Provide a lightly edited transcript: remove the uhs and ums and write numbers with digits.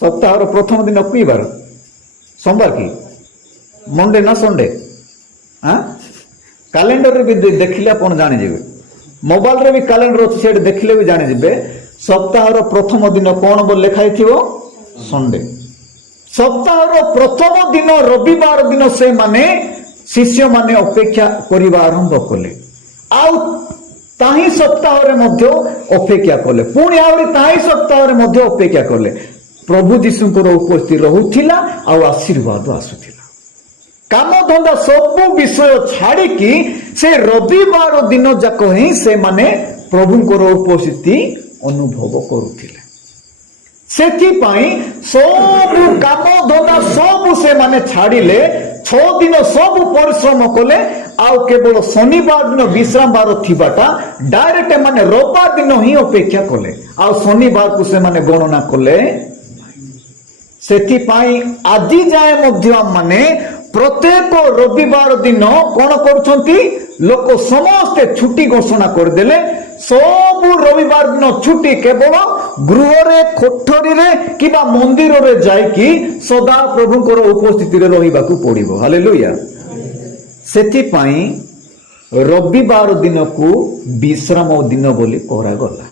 सप्ताह प्रथम दिन कि बार सोमवार कि मंडे ना संडे हाँ कैलेंडर भी देखिले अपन जाने मोबाइल रे भी कैलेंडर अच्छे से देखिले भी जाने सप्ताह प्रथम दिन कौन बोल लिखाई थी संडे सप्ताह प्रथम दिन रविवार दिन से माने शिष्य माने अपेक्षा करने आरंभ कले आही सप्ताह अपेक्षा कले पुणी आही सप्ताह अपेक्षा कले प्रभु जीशुंकर उपस्थिति रहुथिला आशीर्वाद आसुथिला काम धंदा सब विषय छाड़िकी से रविवार दिन जाक ही से माने प्रभुंकर उपस्थिति अनुभव करुथिले सेथिपाई सब काम धंदा सब से माने छाड़िले 6 दिन सब परिश्रम कले आउ केवल शनिवार दिन विश्राम बार थिबाटा डायरेक्ट माने रविवार दिन ही अपेक्षा कले आउ शनिवार को से माने गणना कले सेथिपाई आदि जाए मध्य माने प्रत्येक रविवार दिन कौन करुछंती लोक समस्ते छुट्टी घोषणा करदेले सब रविवार दिन छुट्टी केवल गृह रे कोठरी रे किबा मंदिर रे जाइकी सदा प्रभुंकर उपस्थिति रे रहिबाकू पड़िबो हालेलुया सेथिपाई रविवार दिन को विश्राम दिन बोली कहरा गला